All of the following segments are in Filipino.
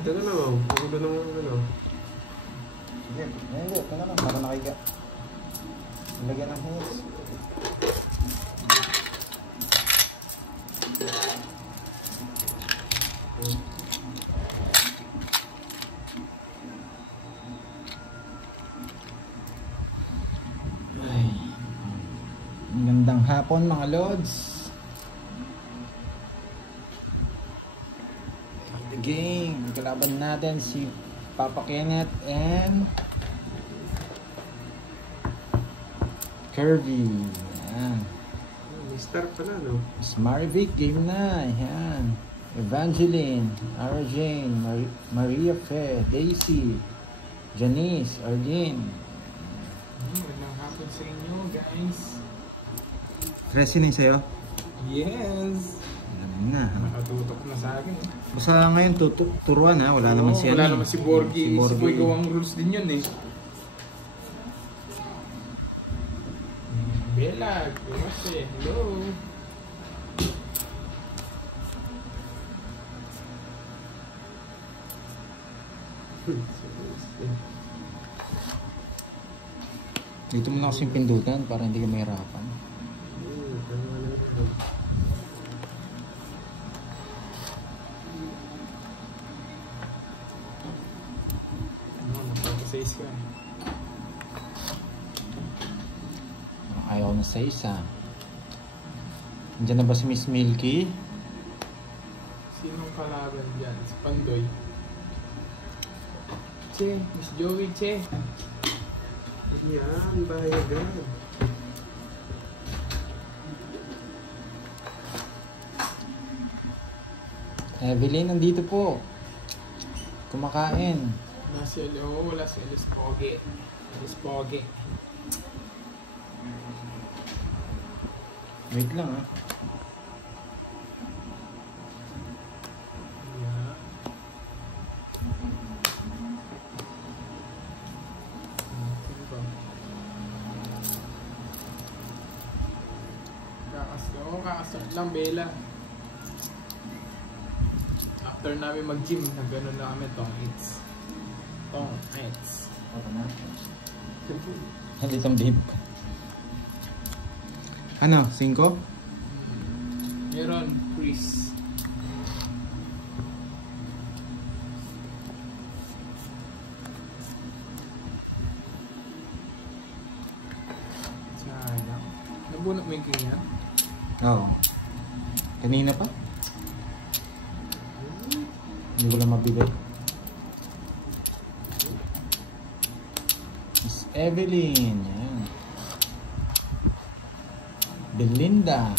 Ito na lang, pagulo ng ano. Sige, hindi, ito na lang, para nakiga. Lagyan ng hose. Magandang hapon mga lods. The game, kalaban natin si Papa Kenneth and Kirby. Ayan. May star pala, no? Marivic, game na. Ayan. Evangeline, Ara Jane, Maria Fe, Daisy, Janice, Arlene. Magandang hapon sa inyo, guys. Resin na sa'yo? Yes! Alam na. Nakatutok na sa akin. Basta ngayon turuan ha, wala naman siya. Wala naman si Borgie. Si Boy gawang rules din yun eh. Bella, kumase. Hello! Dito mo na kasing pindutan para hindi ka mahirapan. Napag-size ka. Ayaw na sa isa. Nandiyan na ba si Miss Milky? Sinong kalaban dyan? Si Pandoy. Che, Miss Joey, Che. Yan, bayagan. Evelyn, nandito po. Kumakain. Nasa wala si Alice Pogi. Alice Pogi. Wait lang ha. Yeah. Sino ba? Kakastart lang, Bella. After namin mag-gym, nag-ano na kami, tong eats. Ano na? Hindi itong beef. Ano? 5? Meron, Chris. Sayang. Nabunot mo yung kanya? Oo. Kanina pa? Hindi ko lang mabigay. Miss Evelyn. Yan. Belinda.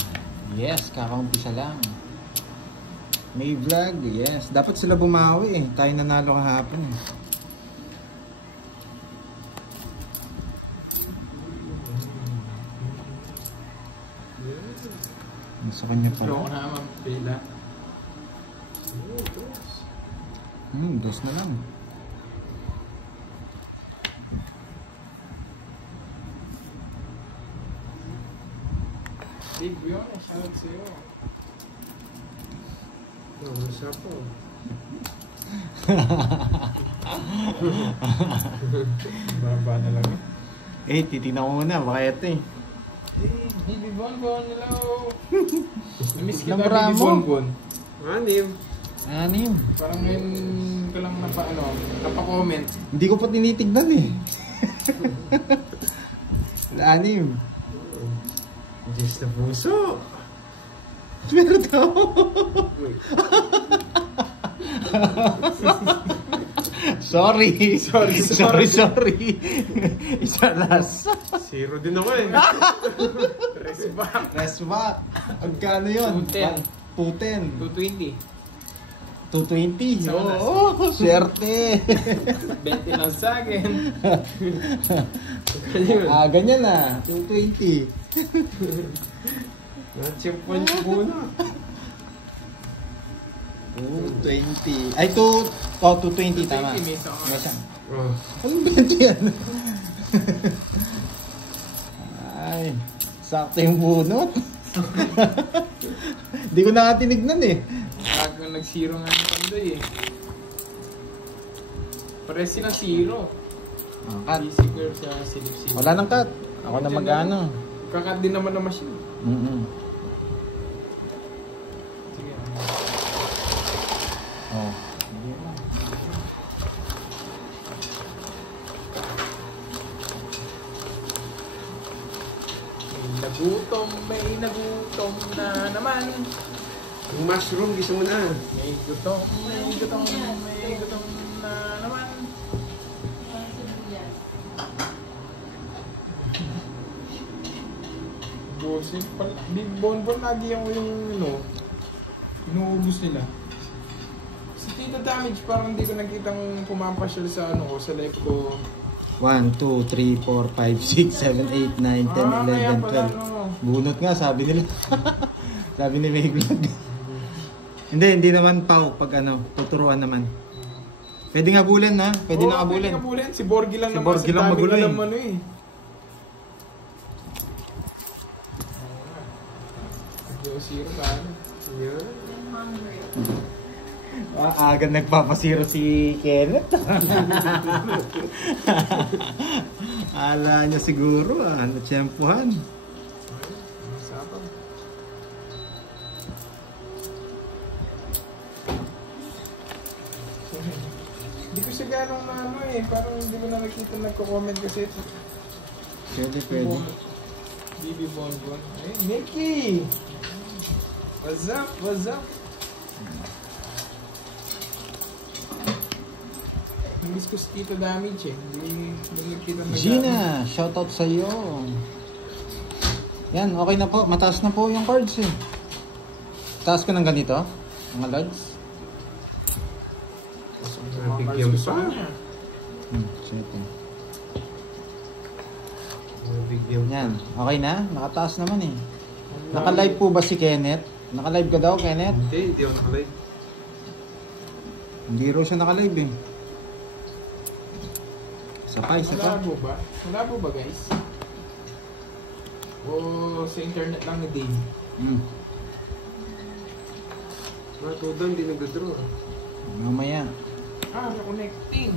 Yes, kakaumpisa lang. May vlog. Yes. Dapat sila bumawi eh. Tayo nanalo kahapon eh. Nasa kanya pala. Flow na, Ma'am Bella. Dos na lang. Big Bion, shoutout sa'yo. Masya po. Baba na lang. Eh, titignan ko muna. Baka ito eh. Bibi Bonbon, hello! Namiss kita, Lambra Bibi mo. Bonbon. Anim. 6. Parang ngayon ka lang napa-comment. Hindi ko pa tinitignan eh. 6. Diyos na puso. Pero daw. Sorry. Isa last. 0 din ako eh. Rest back. Rest back. Magkano yun? 210. 210. 220. 220. Sana. Oo, swerte. 20 lang sa akin. Ganyan na. 220. Na-chip point muna. 220. Ay, 220 tama. 220 may isa ka. May isa. Oh. Anong 20 yan? Ay, sakto yung bunot. Hindi ko na tinignan eh. Bago nag-zero nga ng Pandoy eh. Pares silang zero. Cut. Easy curve sa silip-silip. Wala nang cut. Ako na mag-ano. Kakat din naman ng machine. Sige. Oh. May nagutom na naman. Yung mushroom, gusto mo na. May gutom na naman. Bosin pala. Di bonbon lagi yung inuubos nila. Si Tito Damage parang hindi ko nakitang pumapasyal sa ko, sa live ko. 1, 2, 3, 4, 5, 6, 7, 8, 9, 10, 11, 12. Bunot nga, sabi nila. Sabi ni May Vlog. Hindi naman pau pag tuturuan naman. Pwede nga bulan ha? Pwede na abulin. Pwede nga bulan. Si Borgi lang Si naman. Borgi lang magulo eh. Alam eh. Zero tayo. Yan. Agad nagpapasiro si Kenneth. Ala niya siguro natsyempohan. Masapang. Hindi ko siya ganong parang hindi ko na nakita nagko-comment kasi. Pwede. Bibi Bonbon. Ay, Nicky! What's up? What's up? Miss ko si Tito Damage eh. Hindi nagkita na Gina, shoutout sa iyo. Yan, okay na po. Mataas na po yung cards eh. Taas ko ng ganito, mga lods. Nabigyan pa. Sete. Nabigyan pa. Yan, okay na. Nakataas naman eh. Naka-live po ba si Kenneth? Naka-live ka daw, Kenneth? Hindi ako nakalive. Hindi raw siya naka-live eh. Sapay. Malabo ba? Malabo ba guys? O sa internet lang ni Dave? Mga tudang, hindi nag-draw. Mamaya. Reconnecting.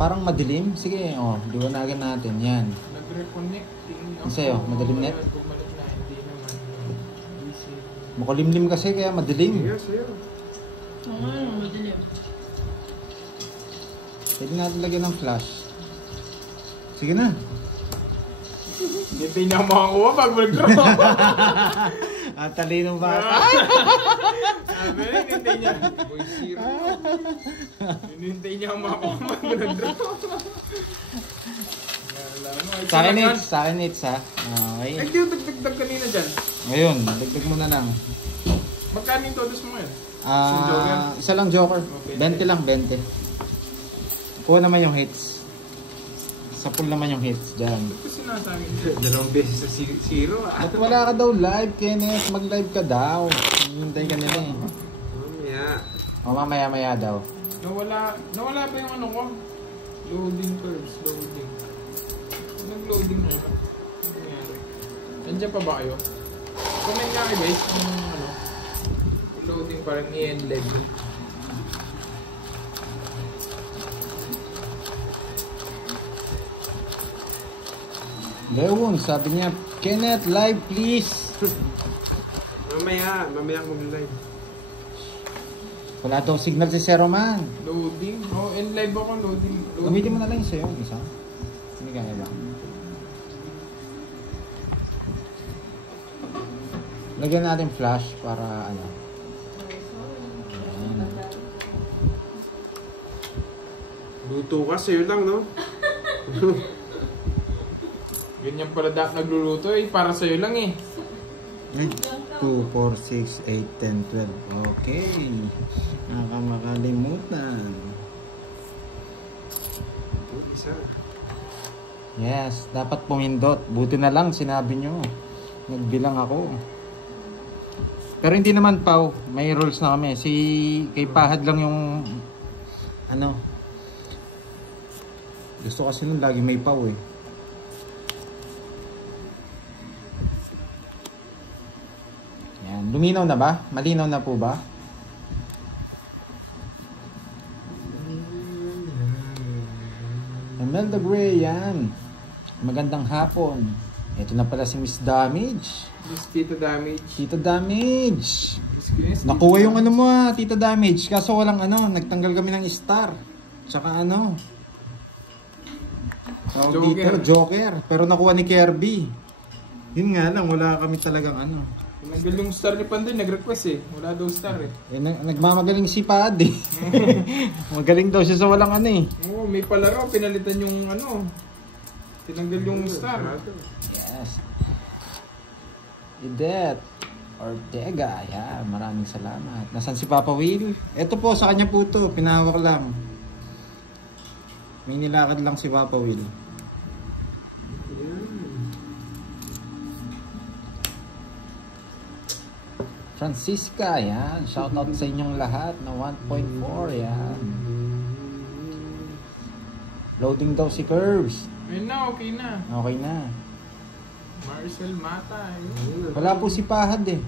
Parang madilim. Sige, liwanagan natin. Yan. Nag-reconnecting. Ano sa'yo? Madilim net? Bumalik na, hindi naman. Busy. Makulimlim kasi kaya madilim. Yes, sa'yo. Madilim. Pwede natin lagyan ng flash. Sige na. Hindi niya makakuha pag mag-draw. Talino ba? Sabi rin, hindi niya. Boy, zero. Hinintay niya makakuha pag mag-draw. Sa akin it's ha. Okay. Hindi yung dagdag kanina dyan. Ngayon, dagdag mo na lang. Magkano yung todos mo yan? Isa lang joker. Okay. 20 lang, 20. Kuha naman yung hits. Sa pool naman yung hits dyan. Ba't ko sinasabi? Dalawang beses sa zero. At wala ka daw live, Kenneth. Mag-live ka daw. Hintay ka nila eh. Mamaya. Mamaya daw. Nawala ba yung ko? Loading curves, loading. Nag-loading na. Ano nangyari? Nandiyan pa ba kayo? Comment nga kayo guys kung loading parang i-end-leg. Leon, sabi niya, Kenneth, live please. Mamaya ako mag-live. Wala daw signal si Zero Man. Loading? End live ako, loading. Gamitin mo na lang yung sa'yo, isa. Hindi kaya ba? Lagyan natin flash para Ayan. Luto ka, sa'yo lang, no? Ganyan pala dapat nagluluto para sa'yo lang eh. 2, 4, 6, 8, 10, 12. Okay. Nakamakalimutan. Isa. Yes, dapat pumindot. Buti na lang sinabi nyo. Nagbilang ako. Pero hindi naman Pau, may rules na kami. Kay Pahad lang yung gusto kasi nun lagi may Pau eh. Yan, luminaw na ba? Malinaw na po ba? Imelda Gray, yan. Magandang hapon. Ito na pala si Miss Damage. Miss Tita Damage. Tita Damage. Yes, Nakuha yung ano mo Tita Damage. Kaso walang nagtanggal kami ng star. Tsaka Joker. Dito, Joker. Pero nakuha ni Kirby. Yun nga lang, wala kami talagang Naggal yung star ni Pandoy, nag-request eh. Wala daw star eh. Nagmamagaling si Pad eh. Magaling daw siya sa walang Oo, may palaro, pinalitan yung tinanggal yung star. Yes. Idet Ortega, yan. Maraming salamat. Nasaan si Papa Will? Ito po, sa kanya po to. Pinahawak lang. May nilakad lang si Papa Will. Francisca, yan. Shoutout sa inyong lahat na 1.4, yan. Loading daw si Curves. Ayun na, okay na. Okay na. Marcel Mata. Wala po si Pahad eh.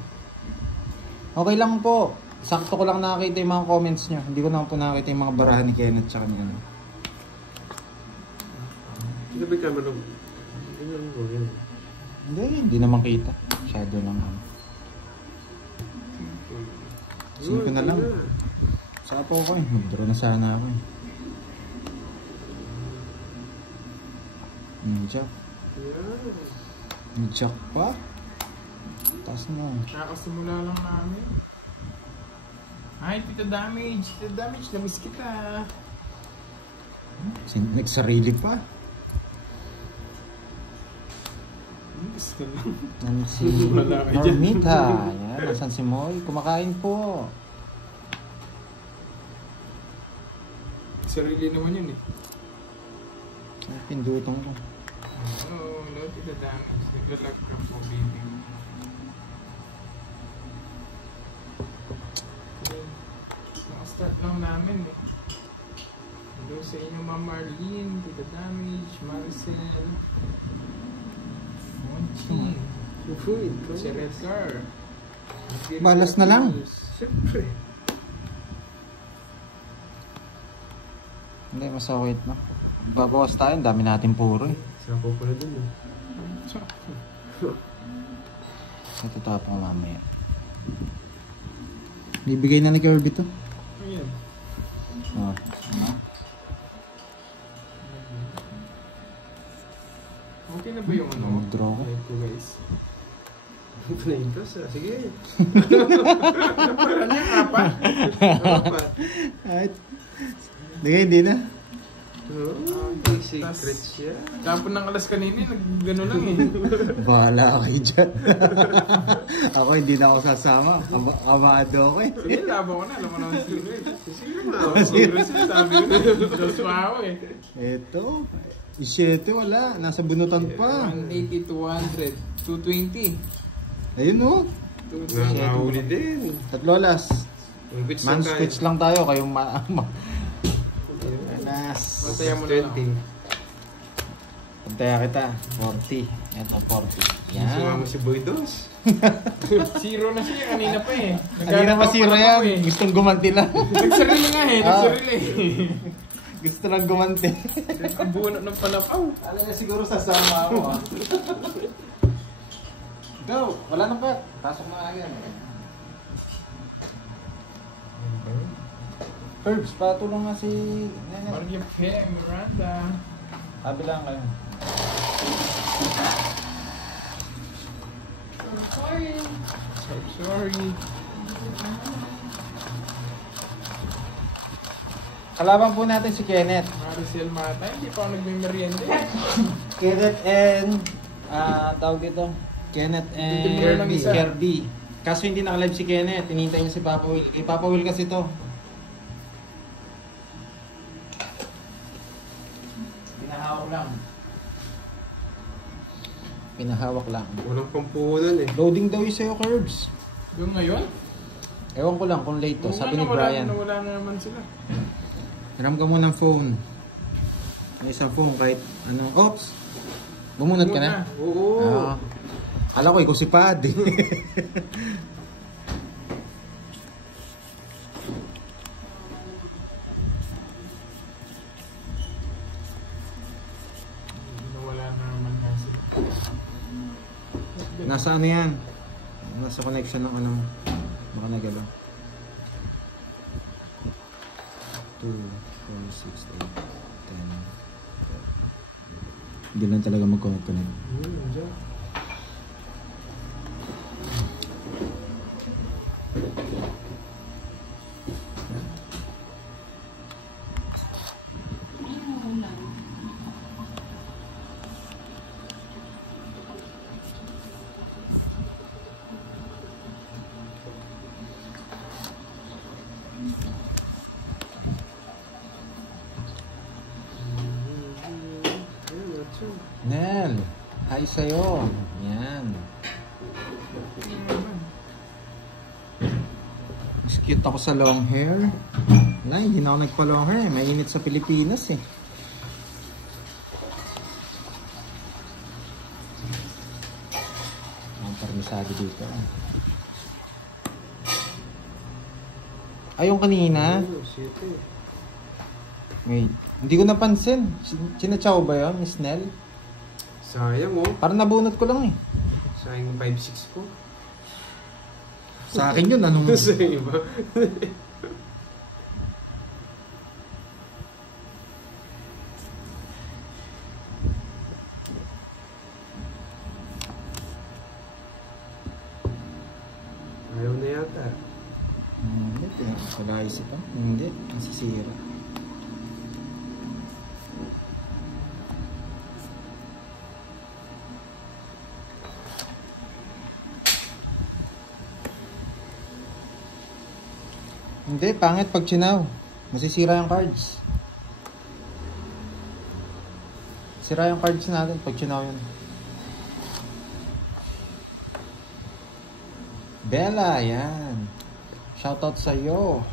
Okay lang po. Sakto ko lang nakakita yung mga comments nyo. Hindi ko naman po nakakita yung mga barahan ni Kenneth tsaka ni Hindi ba yung camera? Hindi naman kita. Shadow lang Sunod ko na lang. Sapo ko mag-draw na sana ako Jack. Jack pa? Taas na. Nakasimula lang namin. Ay, Tita Damage. Tita Damage, namiss kita. Nagsarili pa. Namiss ka lang. Si Normita. Yan, nasan si Moy? Kumakain po. Sarili naman yun eh. Ay, pindutong ko. Oh, no, Tita Damage. Naglalag ka po, baby. Naka-start lang namin eh. Hello sa inyo, Ma'am Marlene, Tita Damage, Maricel, Monchi, si Redcar. Balas na lang. Siyempre. Hindi, mas okay na. Babawas tayo, ang dami natin puro eh. Sapo pala dun eh. Ito tapang mamaya. Bibigay na ni Kirby to. Ayan. Oh. Okay na ba yung Mag-draw ko. Ito guys. Ito na yung toss Sige. Parang niya kapa. Ay. Hindi na. Secrets siya. Tapon ng alas kanina, gano'n lang eh. Bahala kayo dyan. Ako hindi na ako sasama. Kamado ako eh. Sige, laban ko na. Alam mo naman sila eh. Sige nga. Sabi ko na, dos pa ako eh. Ito. 7 wala. Nasa bunutan pa. 180 to 100. 220. Ayun o. Nakahuli din. Tatlo alas. Man switch lang tayo. Kayong Pantaya mo na lang. 20. Pantaya kita. 40. Ito 40. Yan. Suma mo si Boy Dos. Zero na siya. Kanina pa eh. Kanina pa zero yan. Gustong gumanti lang. Nagsarili nga eh. Nagsarili. Gusto lang gumanti. Ang buo ng palapaw. Alam niya siguro sasama ako Go! Wala na pa. Pasok na agad. Herbs, patulong nga si Nene. Maria P. Miranda. Kabilang kayo. Sorry. So sorry. Kalaban po natin si Kenneth. Maricel Mata. Hindi pa ako nagme-merienda. Kenneth and tawag dito. Kenneth and Hindi mo lang isa. Kirby. Kaso hindi naka-live si Kenneth. Tinintay niya si Papa Will. Kay Papa Will kasi to. Pinahawak lang. Pinahawak lang. Walang pampuhunan eh. Loading daw yung sa'yo, Curbs. Yung ngayon? Ewan ko lang kung late to. Sabi ni Wala Brian. na naman sila. Hiram ka muna ng phone. May isang phone kahit ano. Oops! Bumunot ka na? Oo. Alam ko, ikaw si Pad. Nasa ano yan? Nasa connection ng ano. Baka nagalaw. 2, 4, 6, 8, 10. Hindi lang talaga mag-connect. Diyan. Nel, hi sa'yo. Yan. Mas cute ako sa long hair. Wala, hindi na ako nagpa-long hair eh. Mainit sa Pilipinas eh. Ang parmisado dito. Ay, yung kanina. Wait, hindi ko napansin. Chinachaw ba yun, Miss Nell? Sayang oh. Parang nabunot ko lang eh. Sayang 5-6 ko. Sa akin yun, anong... Sa iba. Ayaw na yata. Hindi, wala isipan. Hindi, nasisira. Hindi, pangit pag chinaw. Masisira yung cards. Sira yung cards natin pag chinaw yun. Bella, yan. Shoutout sa'yo.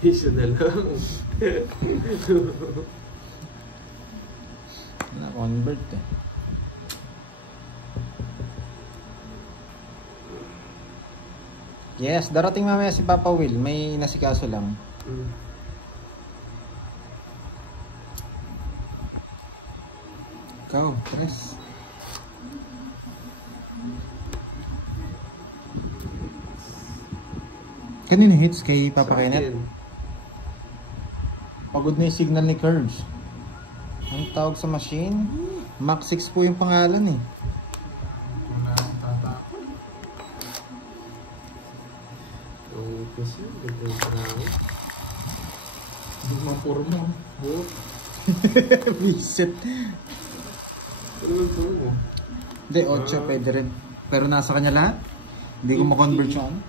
Isa na lang. Na-convert eh. Yes, darating mamaya si Papa Will. May nasikaso lang. Ikaw, Tres. Kanina hits kay Papa Kenneth. Pagod na yung signal ni Curves. Ang tawag sa machine? Max 6 po yung pangalan eh. Wala akong tatakot. Oo, kasi ganda yung trago. Hindi mo puro mo. Oh, Visit. ano man po mo? Hindi, 8 pwede rin. Pero nasa kanya lahat. Hindi ko ma-convert yung ano.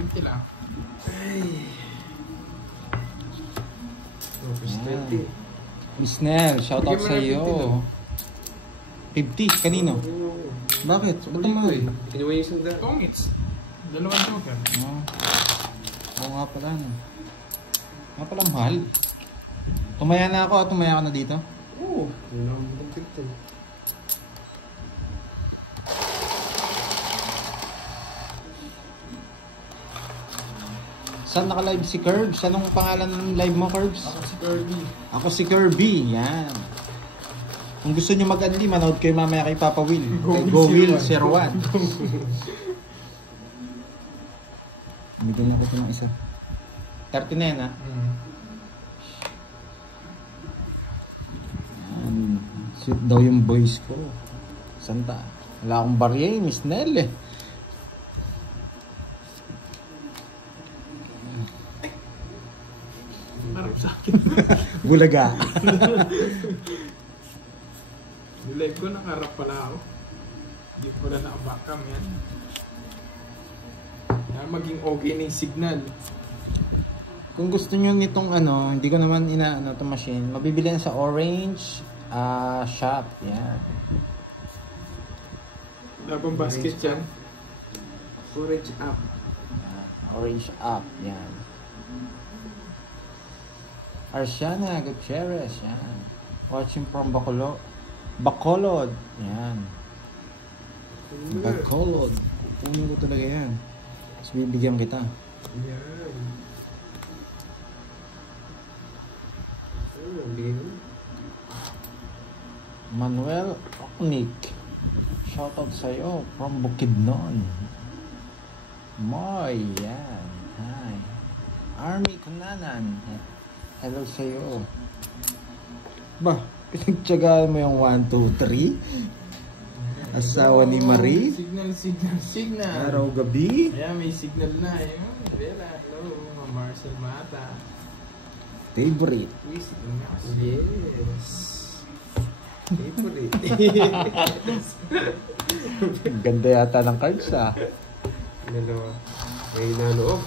50 lang. Ay. Oh, plus 20. Miss Nell, shoutout Bigyan mo sa ng iyo. 50, kanino? Bakit? Ba't Ito naman? eh. Kinuha yung isang daan. Tongits. Dalawang joker. Oo nga pala. No. Nga pala mahal. Tumaya na ako. Tumaya ka na dito. Oo. Yun ang magpipito. Saan naka-live si Curbs? Anong pangalan ng live mo, Curbs? Ako si Kirby. Ako si Kirby. Yan. Kung gusto nyo mag-anli, manood kayo mamaya kay Papa Will. Kay Go Will 01. Bigyan ako ito ng isa. 30 na yan, ha? Yan. Sweet daw yung voice ko. Santa. Wala akong barya, Miss Nell eh. Harap sa akin. Bulaga. Yung live ko, nakaharap pala ako. Hindi ko pala naka-backcam yan. Kaya maging okay na yung signal. Kung gusto nyo nitong ano, hindi ko naman ina-ano itong machine, mabibili na sa Orange shop. Yan. Wala bang basket yan? Storage up. Yan. Orange up. Yan. Arsiana Gutierrez. Yan. Watching from Bacolod. Yan. Bacolod. Kukunin ko talaga yan. Tapos bibigyan kita. Yan. Ano, bigyan mo? Manuel Oknik. Shoutout sa'yo from Bukidnon. Moy, yan. Hi. Army Kunanan. Hello sa'yo. Ba, pinagtsagaan mo yung 1, 2, 3? Asawa ni Marie? Signal. Araw gabi? Ayan, may signal na. Ayan, Bella. Hello, Marcel Mata. Favorite. Yes. Favorite. Ganda yata ng cards ah. Dalawa. May naloob.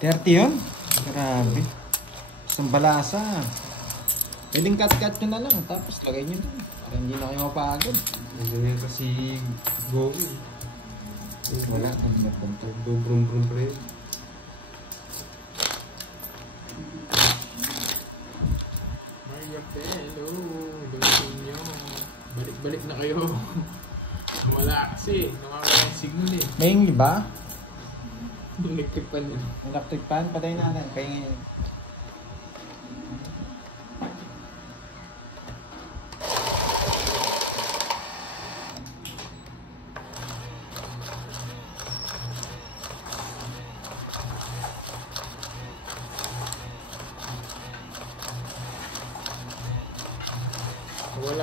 30 yun? Grabe. Isang balasa. Pwedeng cut-cut nyo na lang. Tapos lagay nyo doon. Para hindi na kayo mapagod. Ganyan kasi go. Wala. Punta. Brum-brum pa rin. Maria Hello. Hello sa inyo. Balik-balik na kayo. Wala kasi. Nawawala yung signal eh. May iba? Electric pan yun. Electric pan? Patay natin. Kaya ngayon.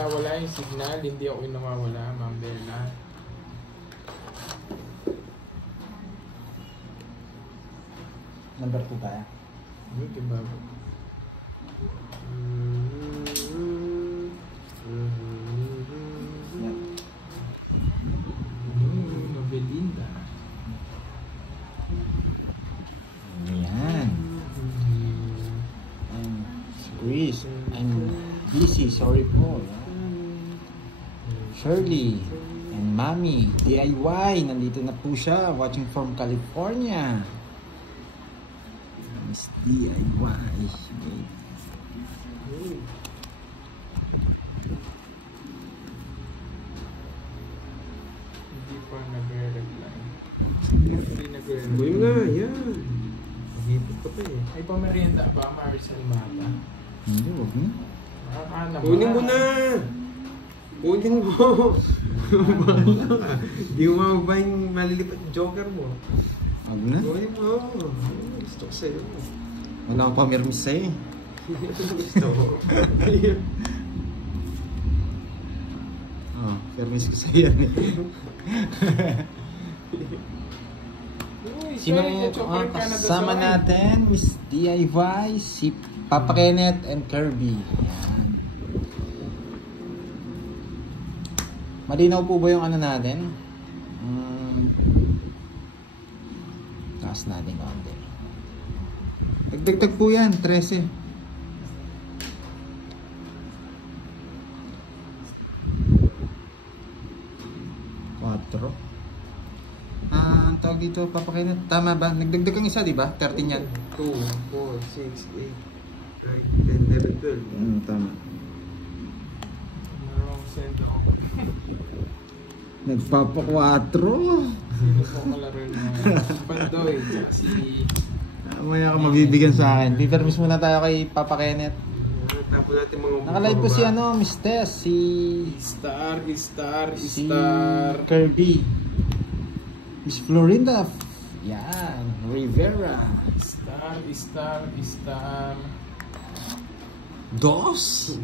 Wala yung signal, hindi ako yung nawawala, Ma'am Bella. Number 2 tayo. Okay, bago. Yan. Belinda. Yan. I'm Chris. I'm busy. Sorry po. Yan. Shirley and Mami DIY, nandito na po siya, watching from California. Miss DIY. Hindi pa nagre-reply. Hindi nagre-reply. Uy nga, yan. Hipot ka pa eh. Ay, pamerienda ba, Maricel Mata? Hindi, wag mo. Makakana ba? Kunin mo na! Kunin mo! Hindi mo mababa yung malilipat joker mo. Wag na. Kunin mo. Gusto ko sa'yo. Wala akong pamirmis sa'yo eh. Gusto ko. Oh, permis ko sa'yo yan eh. Uy, Sino sorry, yung chocolate Canada kasama soy. natin? Miss DIY, si Papa Kenneth and Kirby. Yan. Malinaw po ba yung ano natin? Taas natin konti. Dagdag po yan, 13. 4. Ang tawag dito, Papa Kenneth, tama ba? Nagdagdag ang isa, di ba? 13 yan. 2, 4, 6, 8, 9, 10, 11, 12. Tama. Wrong send ako. Nagpapa-4. Sino po kalaro na? Pandoy, tsaka si... Mamaya ka mabibigyan sa akin. Pipermis muna tayo kay Papa Kenneth. Tapos natin mga... Nakalive po si ano, Miss Tess, si Si Kirby, Miss Florinda, yan, Rivera, Star. Dos.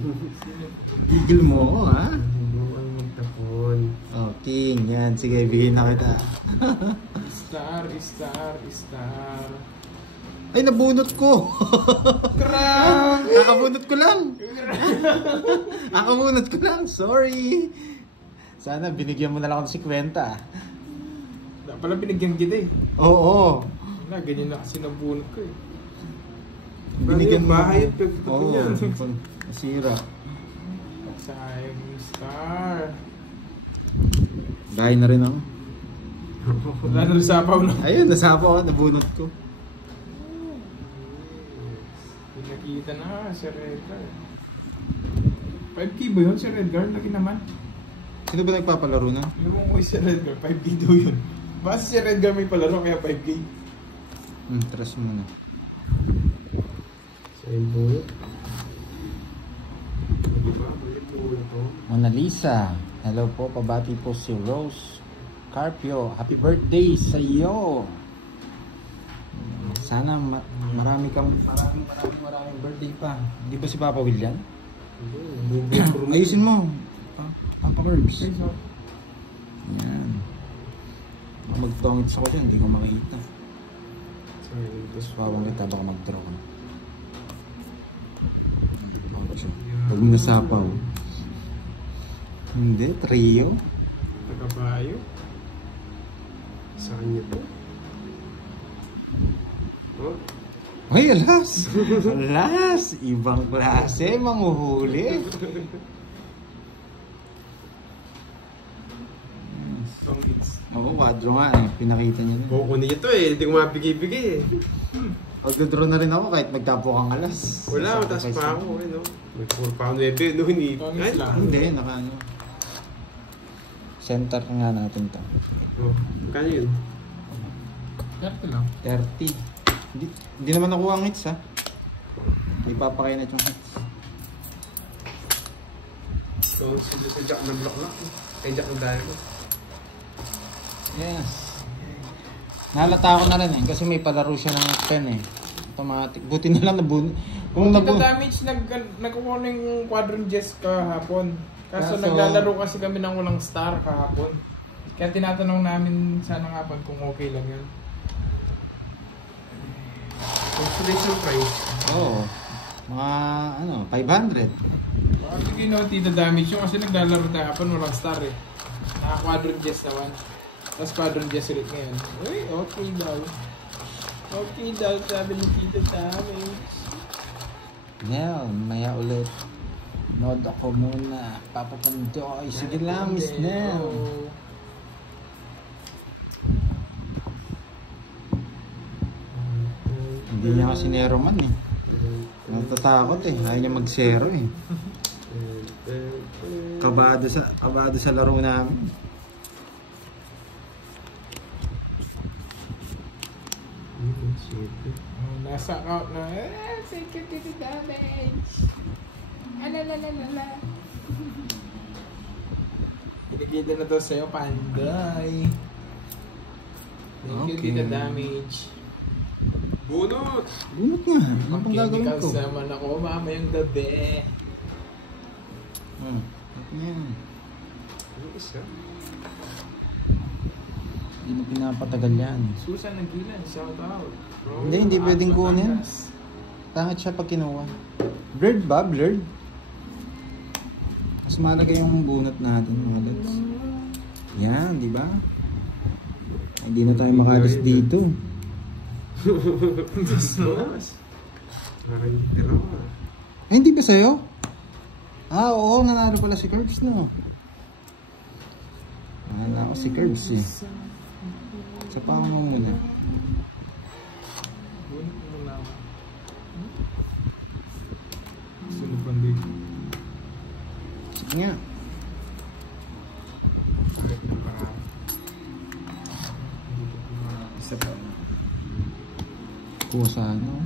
Bigil mo ako, ha? Hindi mo ang magtapon. Oh, King, yan, sige, bigyan na kita. Star. Ay, nabunot ko. Grabe! Nakabunot ko lang. Nakabunot ko lang, sorry. Sana binigyan mo na lang ako ng 50. Pala binigyan kita eh. Oo. Wala, ganyan na kasi nabunot ko eh. Binigyan mo. Bahay yung pagtapon Oo, niya. nasira. Sayang Star. Dahil na rin ako. Wala na rin sapaw na. Ayun, nasapaw ako, nabunot ko. Pinakita na si Redgar. 5K ba yun si Redgar? Laki naman. Sino ba nagpapalaro na? Alam mo si Redgar, 5K daw yun. Basta si Redgar may palaro kaya 5K. Trust mo na. Sa yung buhok. Mona Lisa. Hello po, pabati po si Rose Carpio. Happy birthday sa iyo. Sana maraming birthday pa. Hindi ba si Papa Will yan? Ayusin mo. Papa Verbs. Yan. Magtongits ako dyan, hindi ko makikita. Tapos pawang kita, baka mag-draw ka. Huwag mo nasapaw. Hindi, trio. Nakabayo. Sa kanya to. Oh. Ay, alas! Alas! Ibang klase, manguhuli. Oo, quadro nga eh. Pinakita niya na. Kukunin niya to eh. Hindi ko mapigay-bigay eh. Magdodraw na rin ako kahit magtapo kang alas. Wala, mataas pa ako eh, no? May 4 pound webe, no? Hindi, naka ano. Center nga natin to. Oh, kanya yun? 30 lang. 30. Hindi naman nakuha ang hits ha. Ipapakainat yung hits. So, sa jack ng block na. Kaya jack ng diamond. Yes. Nalata ko na rin eh. Kasi may palaro siya ng pen eh. Automatic. Buti na lang nabun. Kung Kung damage, nagkukuha na yung Quadron Jess kahapon. Kaso naglalaro kasi kami ng walang star kahapon. Kaya tinatanong namin sana nga kung okay lang yun. Consolation price. Oo. Mga ano, 500. Bakit kinuha the damage yung kasi naglalaro tayo kahapon walang star eh. Naka-Quadron Jess naman. Tapos Quadron Jess ulit ngayon. Uy, okay daw. Okay daw, sabi ni Tito damage. Nel, maya ulit. Nod ako muna. Papa Pandoy. Sige lang, Miss Nel. Hindi niya kasi Nero man eh. Natatakot eh. Ayaw niya mag-zero eh. Kabado sa laro namin. Nasa out na. Security damage. Alalalala. Kinikita na to sa'yo, Panday. Thank you, Tita Damage. Bunot! Bunot nga. Ano pang gagawin ko? Magkikasama na ko mamayang gabi. Yan. Ano isa? Hindi mo pinapatagal yan. Susan Nagilan, shout out. Bro, Hindi pwedeng kunin. Tangit siya pag kinuha. Blurred ba? Blurred? Mas mahalaga yung bunot natin mga lods. Yan, di ba? Hindi na tayo makalis dito. Eh, hindi ba sa'yo? Ah, oo, nanalo pala si Curbs, no? Nanalo ako si Curbs, eh. Sa pa ako muna. Sunod Panday. Sige nga. Isa pa. Kuha sa ano?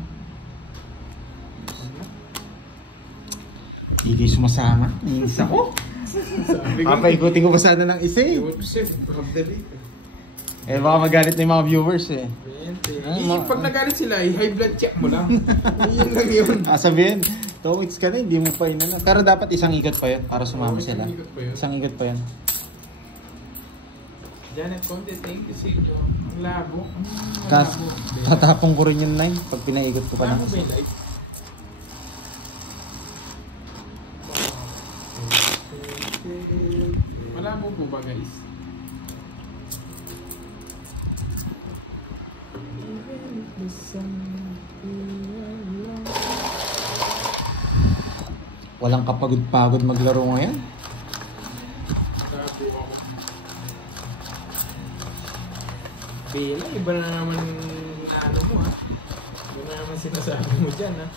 Hindi sumasama. Isa ko. Papaikutin ko pa sana ng isa eh. Eh baka magalit na yung mga viewers eh. Pag nagalit sila, high blood check mo lang. Yun lang yun. Sabihin, 2 weeks ka na, hindi mo pa yun. Pero dapat isang ikot pa yun para sumama sila. Isang ikot pa yun. Janet Conte, thank you si Jo. Ang labo. Tatapong ko rin yun na pag pinaikot ko pa na. Ano ba yung light? Malabo po ba guys? Walang kapagod-pagod maglaro ngayon. Bela, iba na naman ano mo ha. Iba na naman sinasabi mo dyan ha.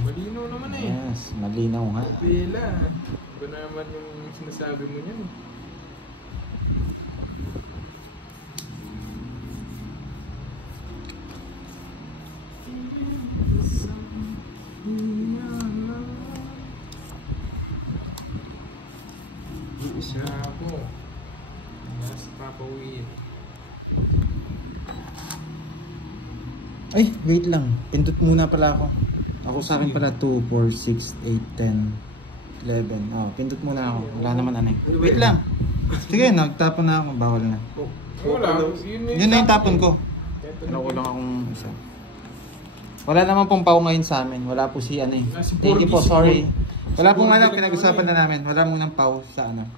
Malinaw naman eh. Yes, malinaw nga. Bela, iba na naman yung sinasabi mo dyan eh. Isa. Bravo. Yes, Papa Will. Ay, wait lang. Pindot muna pala ako. Ako sa akin pala 2, 4, 6, 8, 10, 11. Oh, pindot muna ako. Wala naman ano eh. Wait lang. Sige, nagtapon na ako. Bawal na. Wala. Yun na yung tapon ko. Kinukulang akong isa. Wala naman pong pao ngayon sa amin. Wala po si ano eh. Thank you po, sorry. Wala pong ano, pinag-usapan na namin. Wala mong ng pao sa ano.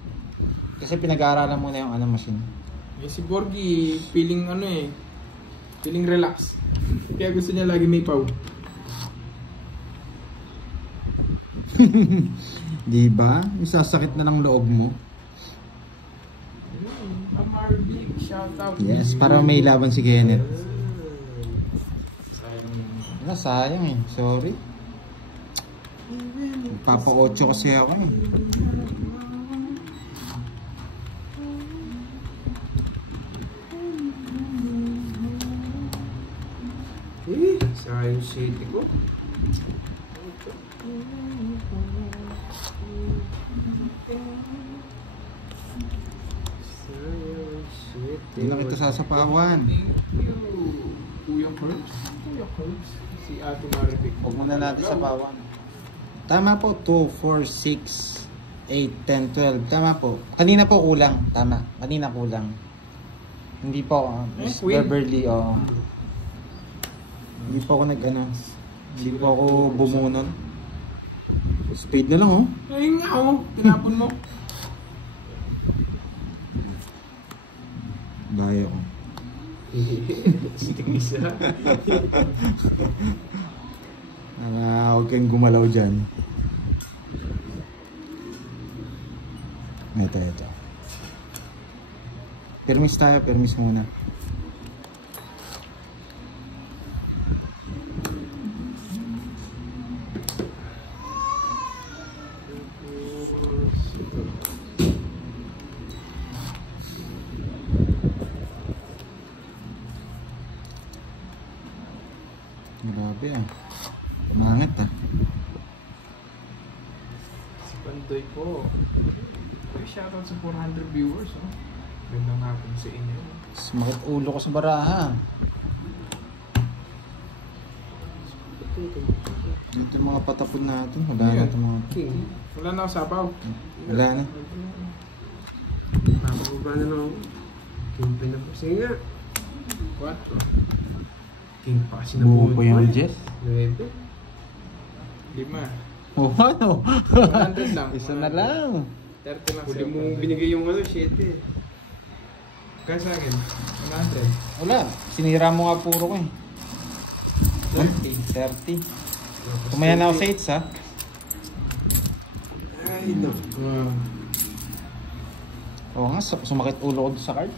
Kasi pinag-aaralan muna yung ano machine. Si Borgie, feeling ano eh. Feeling relax. Kaya gusto niya lagi may pau. Di ba? Isasakit na ng loob mo. MRB, shout out. Yes, para may laban si Kenneth. Sayang. Wala, sayang eh. Sorry. Papa-8 kasi ako eh. Sayang city ko. Hindi na kita sasapawan. Kuya Curbs. Kuya Curbs. Si Ate Maripic. Huwag muna natin sapawan. Tama po, 2, 4, 6, 8, 10, 12. Tama po. Kanina po kulang. Tama. Kanina kulang. Hindi po. Miss Beverly. Oh. Hindi po ako nag-ano. Hindi po ako bumunon. Speed na lang oh. Ayun nga oh. Tinapon mo. Bayo ko. Isa. Huwag kang gumalaw dyan. Ito. Permis tayo, permis muna. Grabe ah. Mangat ah. Si Pandoy po. Ay, shoutout sa 400 viewers oh. Gandang hapon sa inyo. Sumakit ulo ko sa baraha. Ito yung mga patapon natin. Wala na ito mga... King. Wala na ako sapaw. Wala na. Napapaba na lang ako. King pa na po. Sige nga. 4. King pa kasi Buo po yung nabuhay. Jess. 9. 5. Oh, ano? 100 lang. Isa na lang. 30 lang Huli sa'yo. mo binigay yung 7. Kaya sa akin. 100. Wala. Sinira mo nga puro ko eh. 30. 30. Tumaya na ako sa 8 ha. Ay, no. Oo nga, sumakit ulo ko doon sa card.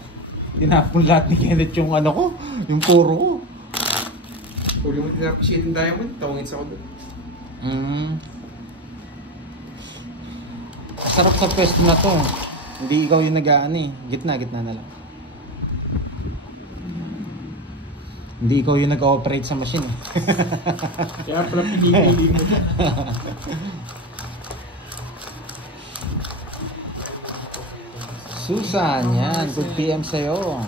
Tinapon lahat ni Kenneth yung ano ko. Yung puro ko. Huli mo tinapos 7 diamond. Tawangin sa ako doon. Masarap sa pwesto na to. Hindi ikaw yung nag-aano eh. Gitna na lang. Hindi ikaw yung nag-ooperate sa machine eh. Kaya pala pinipili mo. Susan, yan. Good PM sa'yo.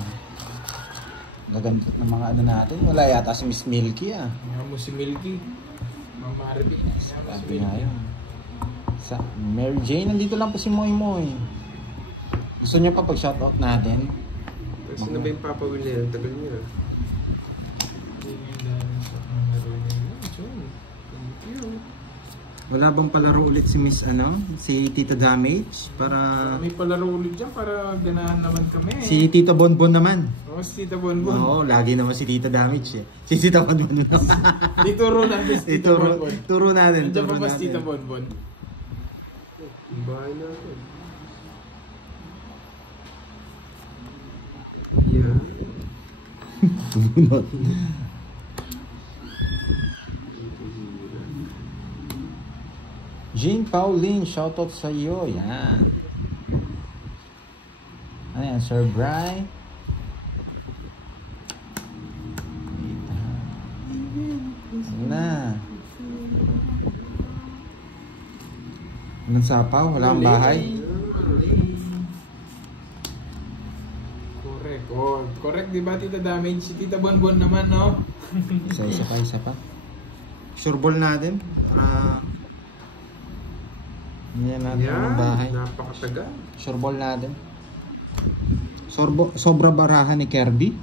Nagandot ng mga ano natin. Wala yata si Miss Milky ah. Nga mo si Milky. Mama Arby. Nga mo si Sabi nga Milky. yun. Sa Mary Jane, nandito lang po si Moy Moy. Gusto niyo pa pag-shoutout natin? Kasi na ba yung Papa Will na yan? Tagal niya. Thank you. Wala bang palaro ulit si Miss ano? Si Tita Damage? Para... May palaro ulit dyan para ganahan naman kami. Si Tita Bonbon naman. Oo, si Tita Bonbon. Oo, lagi naman si Tita Damage eh. Si Tita Bonbon naman. Dituro natin si Tita Bonbon. Turo natin. Nandiyan Turo pa ba si Tita natin. Bonbon? Yung bahay natin. Yeah. Tumunod. Jean Pauline, shoutout sa iyo. Yan. Ano yan, Sir Bry? Ano na? Anong sapaw? Wala kang bahay? Oh, correct, di ba, Tita Damage? Si Tita Bonbon naman, no? Isa pa. Sure ball natin. Yan natin ang bahay. Napakatagal. Sure ball natin. Sobra barahan ni Kirby.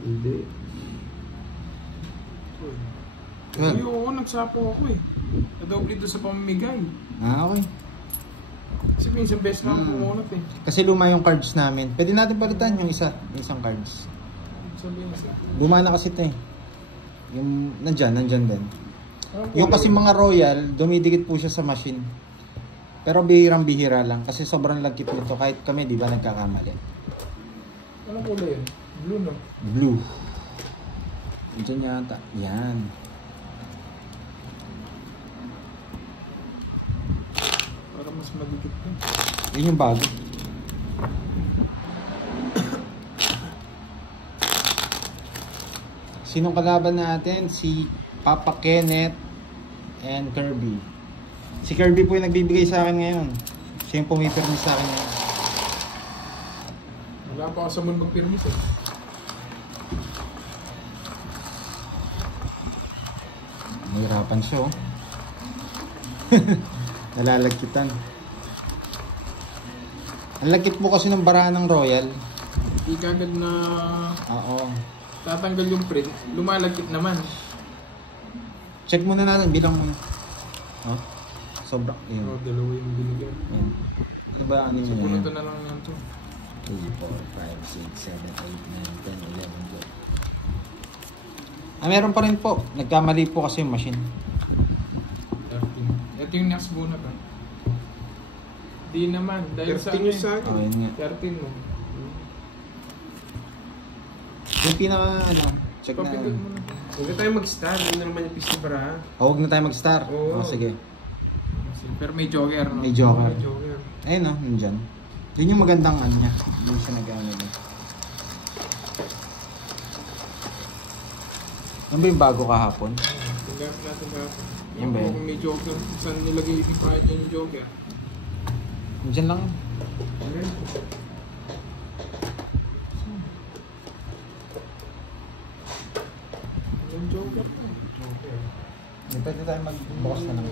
Hindi. Ay, oo, nagsapo ako eh. Nadoble doon sa pamamigay. Okay. Kasi minsan best lang pumunot eh. Kasi luma yung cards namin. Pwede natin palitan yung isang cards. Sabihin siya. Luma na kasi ito eh. Yung nandyan din. Yung kasi mga royal, dumidikit po siya sa machine. Pero bihirang-bihira lang kasi sobrang lagkit nito kahit kami di ba nagkakamali. Anong kulay yun? Blue, no? Blue. Diyan yata. Yan. Para mas madikit na. Yun yung bago. Sinong kalaban natin? Si Papa Kenneth and Kirby. Si Kirby po yung nagbibigay sa akin ngayon. Siya yung pumipirmi sa akin ngayon. Wala pa ako sa moon magpirmis eh. Nahirapan siya oh. Nalalagkitan. Ang lagkit po kasi ng barahan ng royal. Hindi kagad na Oo. tatanggal yung print. Lumalagkit naman. Check muna natin, bilang mo. Oh, sobra. Ayun. Oh, dalawa yung binigyan. Ayan. Ano ba ano So, yun? punutan na lang yan to. 3, 4, 5, 6, 7, 8, 9, 10, 11, 12. Meron pa rin po. Nagkamali po kasi yung machine. 13. Ito yung next bunot ah. Di naman. Dahil sa 13 yung sa akin. Oh, yun nga. 13 mo. Yung pinaka ano, check na. Papindot mo na. Huwag na tayo mag-star. Ano na naman yung piece na barahan? Oh, huwag na tayo mag-star. Oo. Oh, sige. Pero may joker, no? May joker. May joker. Ayun oh, nandyan. Yun yung magandang ano niya. Hindi siya nag-ano din. Yan ba yung bago kahapon? Tingnan natin kahapon. Yan ba yun? Kung may joker, saan nilagay yung kahit yung joker? Nandyan lang. Okay. Yung joker po. Joker. Hindi pwede tayo magbukas na lang.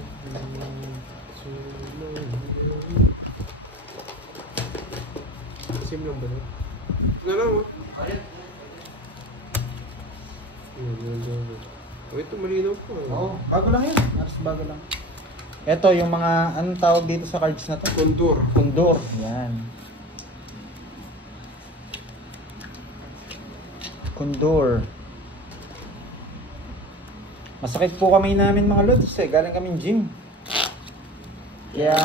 Sim lang ba na? Ito na lang oh. Oh, ito malinaw po. Oo, bago lang yun. Halos bago lang. Ito yung mga, anong tawag dito sa cards na to? Condor. Condor. Yan. Condor. Masakit po kami namin mga lods eh. Galing kaming gym. Kaya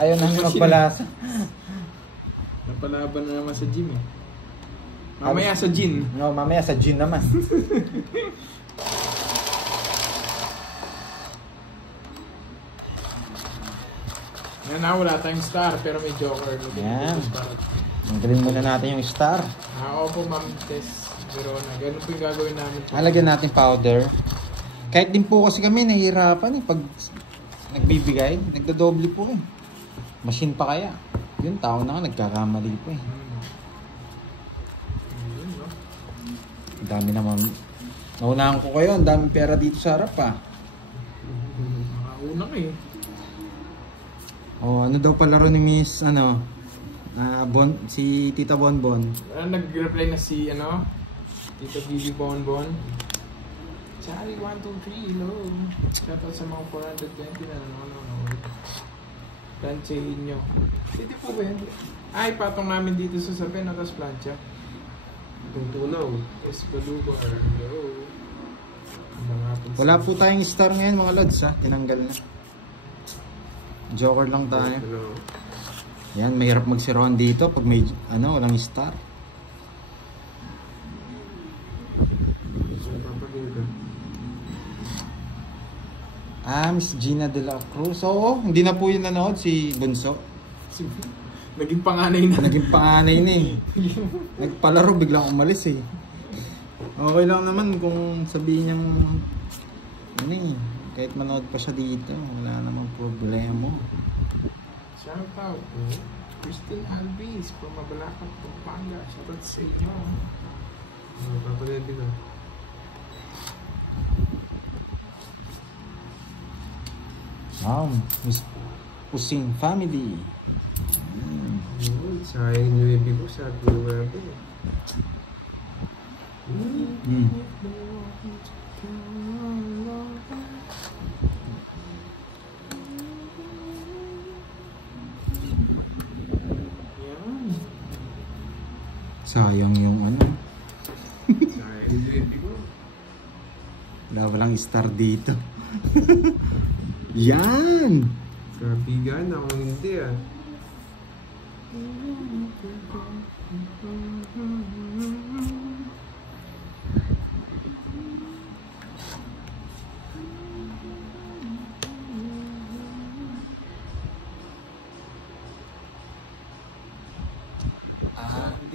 ayaw namin magbalasa. Napalaban na naman sa gym eh. Mamaya sa gin. No, mamaya sa gym naman. Yan na, wala tayong star pero may joker. Yan. Tanggalin muna natin yung star. Opo, Ma'am Tess Verona. Ganun po yung gagawin namin. Alagyan natin powder. Kahit din po kasi kami nahihirapan eh. Pag nagbibigay, nagdodoble po eh. Machine pa kaya. Yun, tao na nga, nagkakamali po eh. Yun, no? Ang dami naman. Naunahan ko kayo, ang daming pera dito sa harap ah. Makauna ka eh. Oh, ano daw palaro ni Miss, ano, si Tita Bonbon. Nag-reply na si, ano, Tita Bibi Bonbon. Charlie 1, 2, 3, low. Shoutout sa mga 420 na nanonood. Planchahin nyo. Pwede po ba yan? Ay, patong namin dito sa sabi, no? Tapos plancha. Itong tunaw. Yes, Balubar. Hello. Wala po tayong star ngayon mga lods ha, tinanggal na. Joker lang tayo. Ano? Yan, mahirap magsiroan dito pag may, ano, walang star. Miss Gina de la Cruz. Oo, hindi na po yun nanood si Bunso. Naging panganay na. Naging panganay na eh. Nagpalaro, biglang umalis eh. Okay lang naman kung sabihin niyang, ano eh, kahit manood pa siya dito, wala namang problema. Shout out. Christine Alvis from Mabalacat, Pampanga. Shoutout sa inyo. Papanebi na. Wow, Miss Pusing Family. Sayang yung ibig ko sa grabe. Sayang yung ano. Sayang yung ibig ko. Walang star dito. Yan! Kabigan ako hindi ah.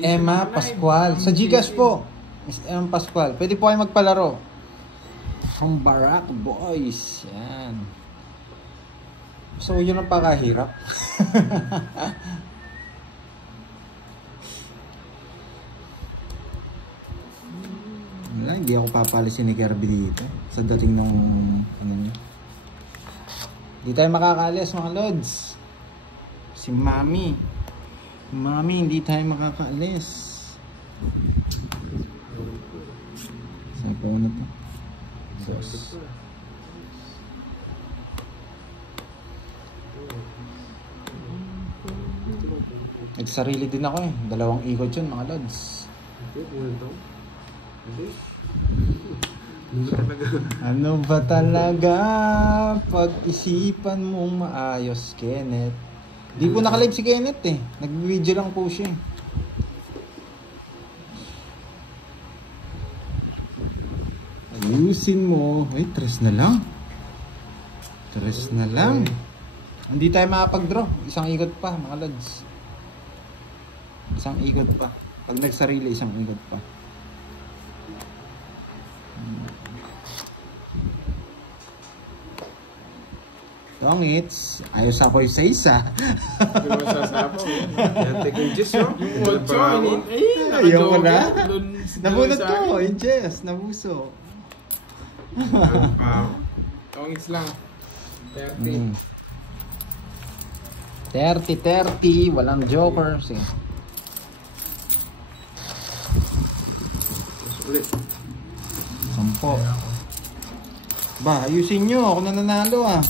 Emma Pascual. Sa Gcash po. Miss Emma Pascual. Pwede po kayo magpalaro. From Barak Boys. Yan. So, yun ang pakahirap. Wala, hindi ako papalisin ni Kirby dito. Sa dating nung ano niya. Hindi tayo makakaalis mga lods. Si Mami. Mami, hindi tayo makakaalis. Saan po na to? Boss. Nagsarili din ako eh. 2 ikot yun mga lods. Ano ba talaga pag-isipan mong maayos, Kenneth? Di po nakalive si Kenneth eh. Nag-video lang po siya eh. Ayusin mo. Ay, 3 na lang. 3 na lang. Hindi tayo makapag-draw. 1 ikot pa mga lods. 1 ikot pa. Pag nagsarili, 1 ikot pa. Tongits, ayos ako sa isa. Hindi mo sasapaw. Yan, take yung juice yun. Yung 8, Ayaw ko na. Nabunot Nabunot ko, yung chest, nabuso. Tongits lang. 30. 30, walang joker. Sige. Ulit. 10. Ba, ayusin nyo. Ako na nanalo ah.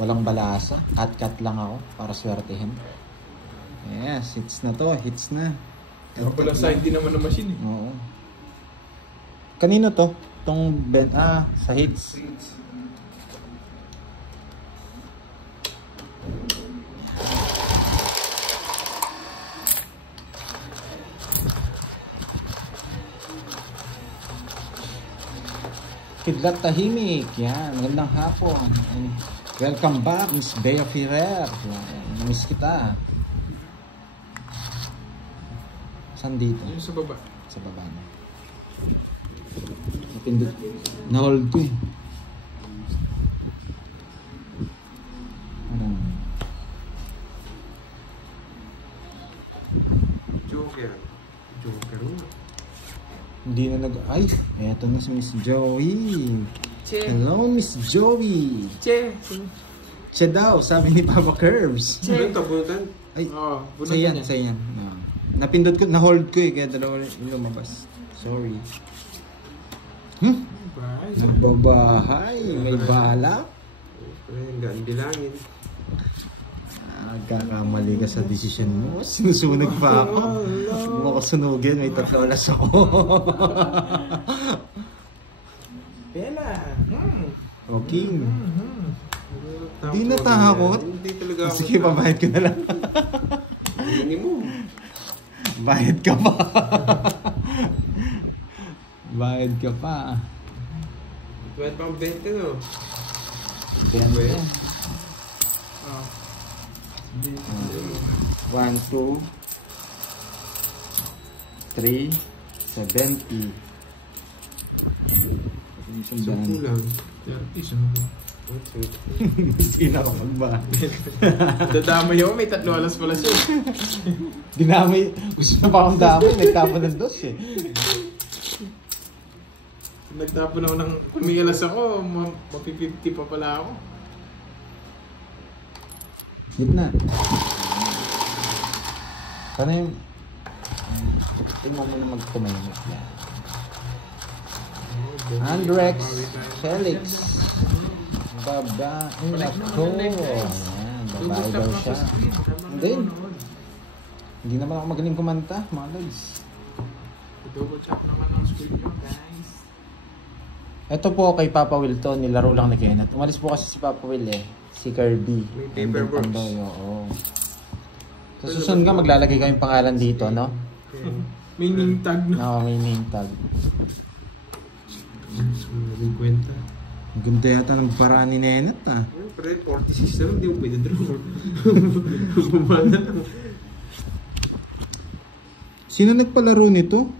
Walang balasa. Cut lang ako para swertehin. Yes, hits na to. Hits na. Wala sa hindi naman ng machine eh. Oo. Kanino to? Tong bend. Sa hits. Kidlat Tahimik. Yan. Magandang hapon. And welcome back, Miss Bea Ferrer. Yan. Namiss kita. Saan dito? Yung sa baba. Sa baba na. Napindot. Na-hold ko eh. Joker. Joker mo. Hindi na Ay, eto na si Miss Joey. Che. Hello, Miss Joey. Che. Che daw, sabi ni Papa Curves. Che. Bunutan, bunutan. Ay, Oo, sa yan, sa yan. Napindot ko, na-hold ko eh, kaya dalawa lumabas. Sorry. Bye. Babahay, may bala. Gaan bilangin. Kakamali ka sa desisyon mo. Sinusunog pa ako. Huwag ako sunugin, may 3 oras ako. Bella. Okay. Hindi Hindi natakot. Hindi talaga ako. Sige, babayad ko na lang. Hindi mo. Bayad ka pa. Bayad ka pa. Bayad pang 20 no? Bente. Oh. 1, 2, 3, 70. Sampu lang. 30 sa mga. Hindi na ako magbahay. Dadamay ako, may 3 alas pala siya. Dinamay. Gusto na pa akong damay. Nagtapon ng dos eh. Nagtapon ako ng kumialas ako, mapi-50 pa pala ako. Hit na. Sana yung... Tingnan mo na mag-kumainit yan. Andrex Felix. Babae na ko. Ayan, babae daw siya. Hindi naman ako magaling kumanta, mga lods. Double check naman ang screen ko, guys. Ito po kay Papa Will to, nilaro lang ni Kenneth. Umalis po kasi si Papa Will eh. Si Kirby. May paperworks. Oo. Sa susunod ka, maglalagay kayong pangalan dito, no? May name tag na. Oo, may name tag. Naging kwenta. Ang ganda yata ng paraan ni Nenat ah. Pero 46 naman, hindi mo pwede draw. Bumana lang. Sino nagpalaro nito?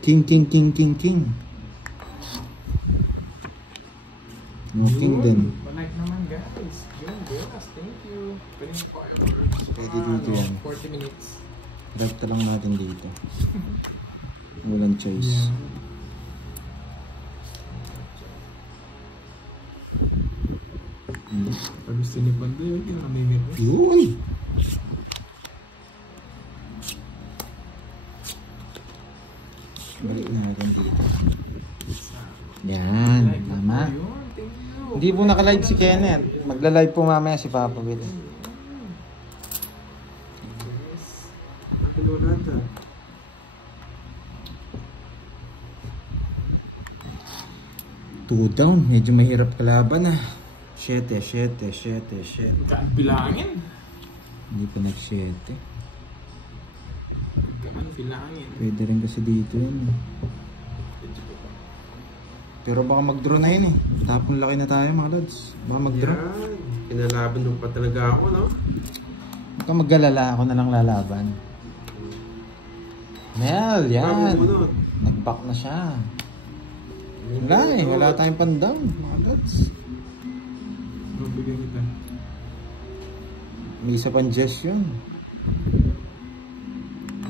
King. No, king din. Palike naman, guys. Yun, guys. Thank you. Pwede mo pa kayo. Pwede dito yan. 40 minutes. Rekta lang natin dito. Walang choice. Pag gusto ni Bando yun, yung namimit mo. Yun! Balik natin dito. Yan, tama. Yun, thank you. Hindi po naka-live si Kenneth. Magla-live po mamaya si Papa Will. Ano natin? Two down, medyo mahirap kalaban ah. 7. Kahit bilangin. Hindi pa nag-7. Kahit bilangin. Pwede rin kasi dito yun. Pero baka mag-draw na yun eh. Tapon laki na tayo mga lods. Baka mag-draw. Yan. Pinalaban nung pa talaga ako, no? Baka mag-galala, ako na lang lalaban. Mel, yan. Pamunod. Nag-back na siya. Wala eh, wala tayong pan-down mga lods. Mabigyan kita. May isa pang Jess yun.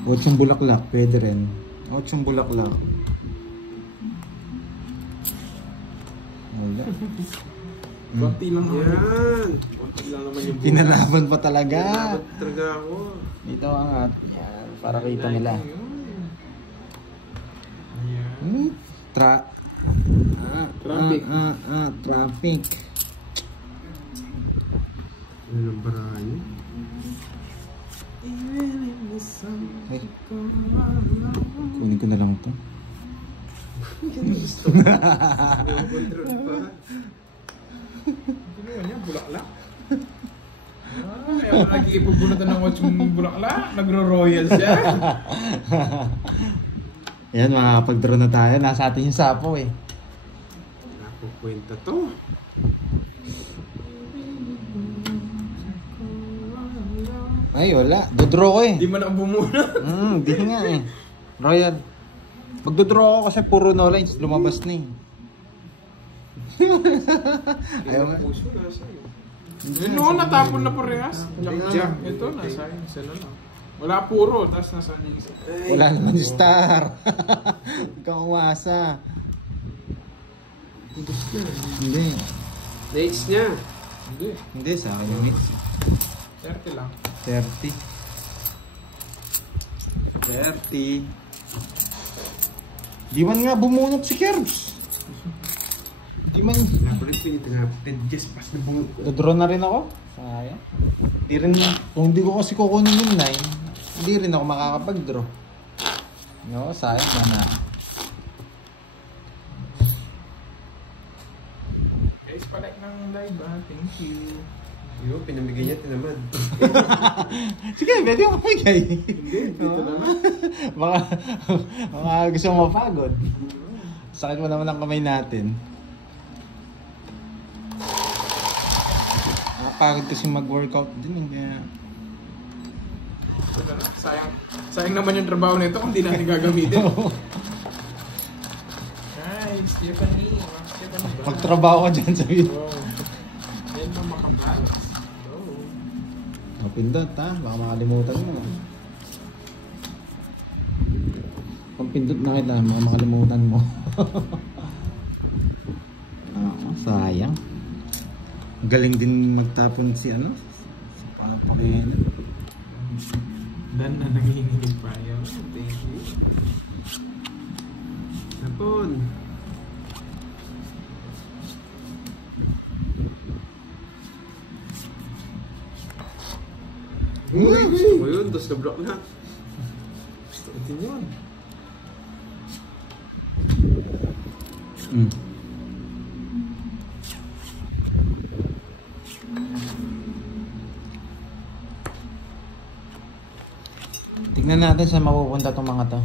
8 bulaklak, pwede rin. 8 bulaklak. Wala. Konti lang naman. Yan. Konti lang naman yung buhay. Pinalaban pa talaga. Pinalaban talaga ako. Dito ang at yan, para kita nila. Ayan. Traffic. Traffic. Ano ang barahan? Ay. Kunin ko na lang ito. Gusto ko. May control pa. Ano yan? Bulaklak? Kaya pala nag-iipabunatan ng 8 bulaklak. Nagro-royal siya. Yan, makakapag-draw na tayo. Nasa atin yung sapo eh. Nakukwenta to. Ay, wala. Dodraw ko eh. Hindi mo na bumuna. Di nga eh. Royal. Magdodraw ako kasi puro no lines. Lumabas na eh. Ayaw nga. Puso nasa iyo. Ano, natapon na parehas. Jack. Ito, nasa akin. Sila lang. Wala puro, tapos nasa akin isa. Wala naman yung star. Huwag kang umasa. Hindi. Dates niya. Hindi. Hindi, sa akin yung hits. 30 lang. 30. Di man nga bumunot si Kerbs. Di man. Nakulit ko yung tinga 10 just pass na bungo. Dodraw na rin ako. Sayang. Di rin, kung hindi ko kasi kukunin yung 9, hindi rin ako makakapag-draw. No, sayang na. Guys, palike ng live ah. Thank you. Yo, pinamigay niya, tinamad. Sige, pwede mo pamigay. Hindi, dito na lang. Baka gusto mo mapagod. Sakit mo naman ang kamay natin. Nakapagod kasi mag-workout din. Kaya... Sayang naman yung trabaho nito kung hindi natin gagamitin. Stephanie. Stephanie ba? Pagtrabaho ko dyan sa video. Oo. Yan mo makabalance. Oo. Pindot ha, baka makalimutan mo. Kung pindot na kita, baka makalimutan mo. Sayang. Galing din magtapon si ano? Si Papa Kena. Dan na nanginginig pa yun. Thank you. Tapon. Uy, gusto ko yun. Tapos na-block na. Gusto ko din yun. Tignan natin saan mapupunta tong mga to.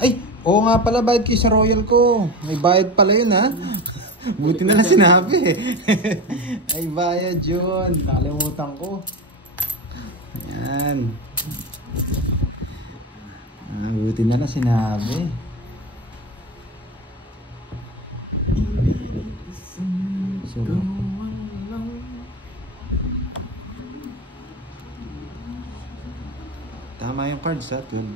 Ay! Oo nga pala, bayad kayo sa Royal ko. May bayad pala yun ha. Buti na lang sinabi. Ay bayad yun. Nakalimutan ko. Ayan. Buti na lang sinabi. So, tama yung cards ha. 12.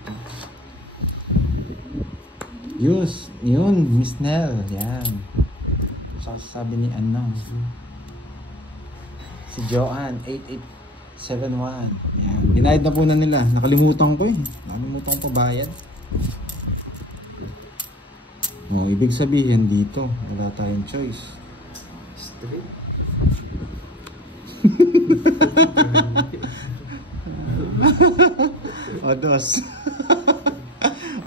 Yun, Miss Nell. Yan. Sabi ni ano. Si Joanne, 8871. Yan. Binayad na po na nila. Nakalimutan ko eh. Nakalimutan ko bayad. Oh, ibig sabihin dito, wala tayong choice. Straight. O, dos.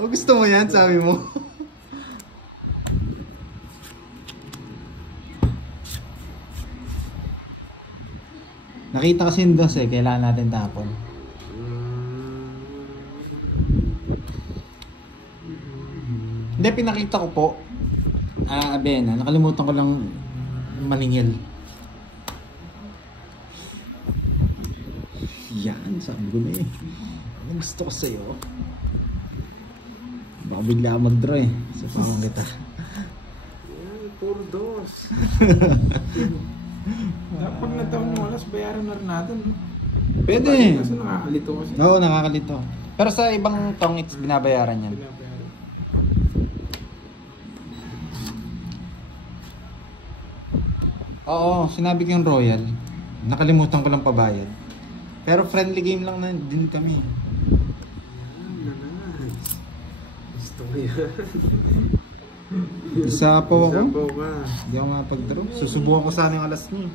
O, gusto mo yan, sabi mo. Nakita kasi yung dos eh, kailangan natin tapon. Hindi, pinakita ko po. Abena, nakalimutan ko lang maningil. Yan, sabi ko na eh. Ano gusto ko sa'yo? Baka bigla mag-draw eh. So, pamang kita. Yan, puro dos. Dapat na taon yung alas, bayaran na rin natin. Pwede. Kasi nakakalito kasi. Oo, nakakalito. Pero sa ibang tong, it's binabayaran yan. Binabayaran. Oo, sinabi ko yung Royal. Nakalimutan ko lang pabayad. Pero friendly game lang na din kami. Nice. Gusto ko yan. Isa po ako. Isa po ka. Hindi ako mapag-draw. Susubukan ko sana yung alas niyo.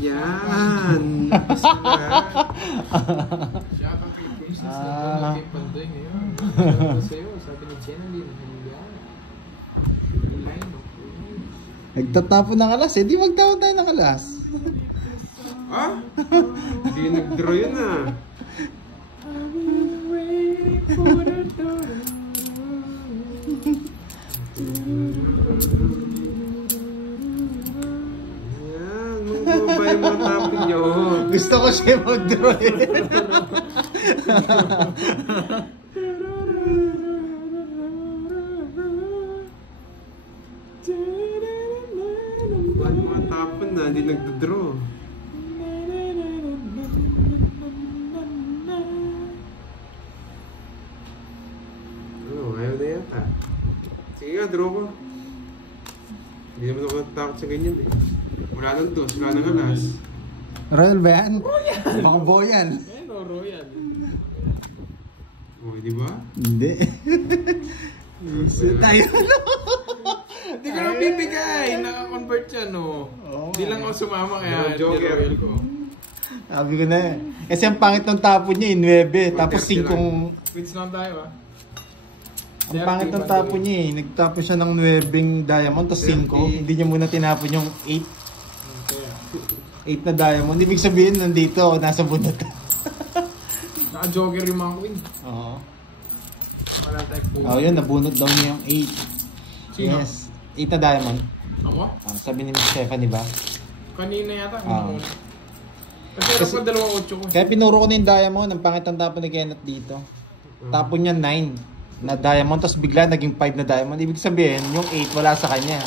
Yan. Shout out kay Princess na kay Pandoy ngayon. Shout out sa'yo, sabi ni Jenaline. Nagtatapon ng alas eh. Di magtapon tayo ng alas. Ah? Hindi nag-draw yun ah. Yan. Mga babay mga tapin nyo. Gusto ko siya mag-draw eh. Ba't mga tapon na, hindi nagdodraw. Ano, ayaw na yata. Sige nga, draw ko. Hindi naman ako natakot sa ganyan eh. Wala nang dos, wala nang alas. Royal ba yan? Mga boyan. Ayun o, Royal. Oh, di ba? Hindi. Isa tayo. Hindi ko na bibigay. Naka-convert siya, no? Hindi lang ako sumama kaya Joker. Royal ko. Sabi ko na eh. Kasi ang pangit ng tapon niya, 9. Tapos 5. Quits lang tayo, ah. Ang pangit ng tapon niya eh. Nagtapon siya ng 9 diamond, tapos 5. Hindi niya muna tinapon yung 8. Kaya, 8 na diamond. Ibig sabihin, nandito ako, nasa bunot. naka-joker yung mga queen. Oo. Wala tayo po. Oh, yun, nabunot daw niya yung 8. Sino? Yes. 8 na diamond. Ako? Sabi ni Miss Stephanie ba? Kanina yata. Ah. Kasi dapat 2.8 ko. Kaya pinuro ko na yung diamond. Ang pangit ang tapon ni Kenneth dito. Tapon niya 9 na diamond. Tapos bigla naging 5 na diamond. Ibig sabihin, yung 8 wala sa kanya.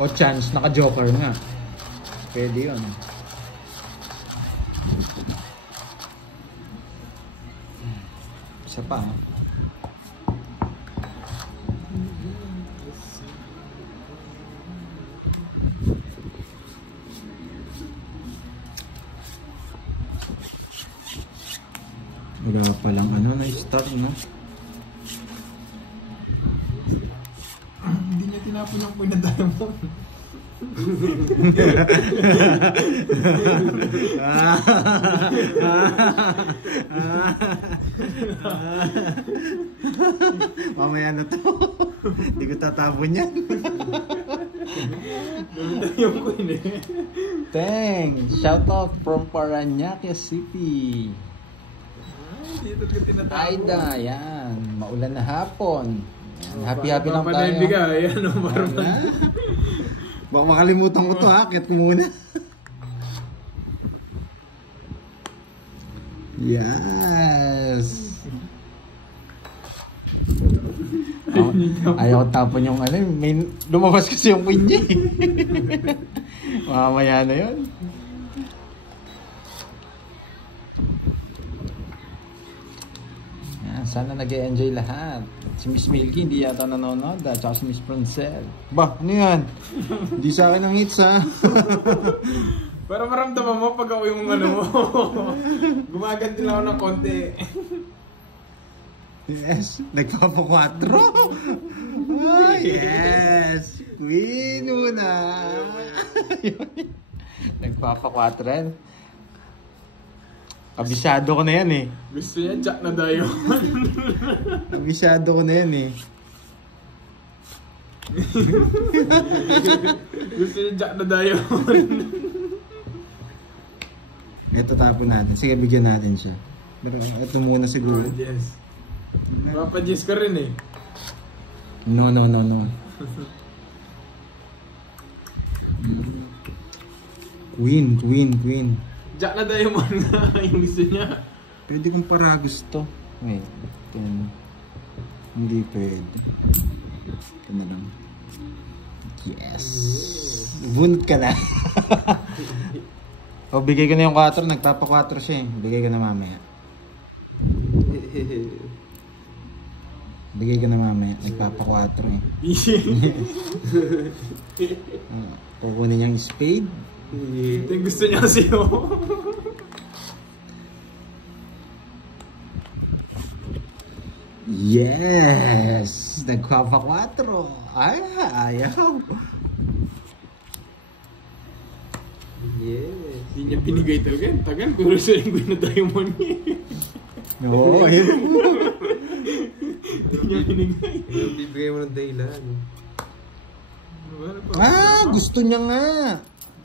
O chance, naka-joker nga. Pwede yun. Isa pa. Wala palang na-start, no? Hindi niya tinapon yung pinadayon. Mamaya na to. Hindi ko tatapon yan. Yung queen eh. Thanks! Shout out from Parañaque City. Dito ka tinatapon. Aida, yan. Maulan na hapon. Yan. Happy-happy lang tayo. Papanibigay, ano, parang. Baka makalimutan ko to ha. Kaya ko muna. Yes! Ayaw ko tapon yung may lumabas kasi yung queen niya. Mamaya na yun. Yan, sana nag-e-enjoy lahat. Si Miss Milky hindi yata nanonood at saka si Miss Francel. Ba, ano yan? Hindi sa akin ang hits ha. Para maramdaman mo pag ako yung ano mo. Gumaganti lang ako ng konti. Yes, nagpapakwatro. Oh, yes. Queen muna. Nagpapakwatro yan. Kabisado ko na yan eh. Gusto niya, jack na dayo. Kabisado ko na yan eh. Gusto niya, jack na dayo. Ito tapon natin. Sige, bigyan natin siya. Pero ito muna siguro. Yes. Papa-Jess ka rin eh. No. Queen. Jack na diamond nga yung gusto niya. Pwede kong paragos to. Wait. Hindi pwede. Ito na lang. Yes. Bunot ka na. O, bigay ko na yung 4. Nagpapa 4 siya eh. Bigay ko na mamaya. Nagpapa 4 eh. Kukunin niyang spade. Ito yung gusto niya kasi yun. Yes! Nagpapa 4. Ay, ayaw. Yes. Hindi niya binigay talaga. Tagal, pero sa linggo na diamond niya. Oo, yun. Hindi niya binigay. Yung bibigay mo ng daylan. Gusto niya nga.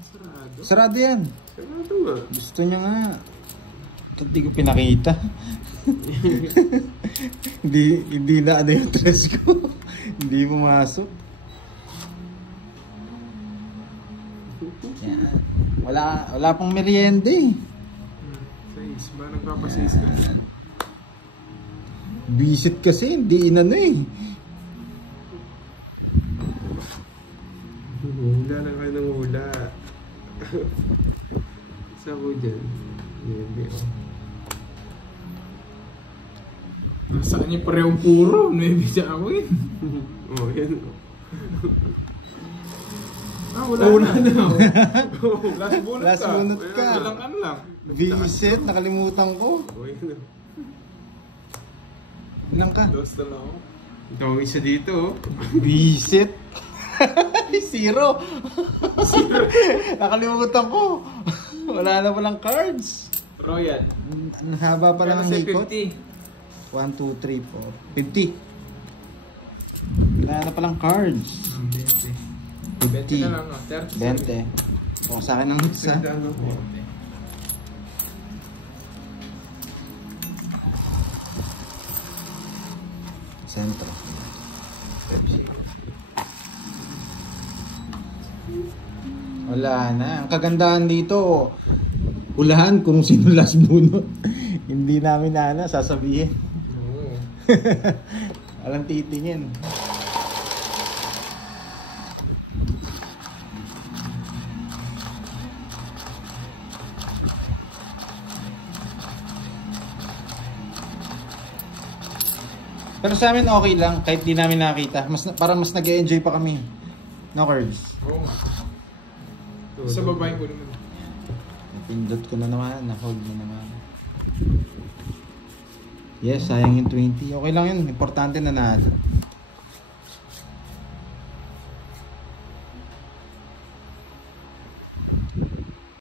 Sarado. Sarado yan. Sarado nga. Gusto niya nga. Hindi ko pinakita. hindi na ano yung dress ko. Hindi pumasok. Yan. Wala pang merienda eh. Sais ba? Nagpapasais ka? Visit kasi, hindi inano eh. Hula lang kayo ng hula. Isa ko dyan. Hindi oh. Saan niya parehong puro? Maybe siya ako yun. Oh, yan. Wala na. Last bunot Last bunot ka. ka. Walang ano lang. Visit, nakalimutan ko. Oh, yan. Ilang ka? Dos na lang ako. Ito, isa dito oh. Visit. Zero. Nakalimutan ko. Wala na palang cards. Royal. Ang haba pa lang ang Kasi hikot. 50. 1, 2, 3, 4. 50. Wala na palang cards. 20 na 50. lang. 20. O, sa akin ang hits ha. Ganda ano po. Sentro. Wala na. Ang kagandahan dito, ulahan kung sino last bunot. Hindi namin na sasabihin. Oo. Walang titingin. Pero sa amin okay lang, kahit di namin nakita. Parang mas nag-enjoy pa kami. No, Curbs? Oo nga. Sa babae ko naman. Pindot ko na naman, na-hold na naman. Yes, sayang yung 20. Okay lang yun, importante na nado.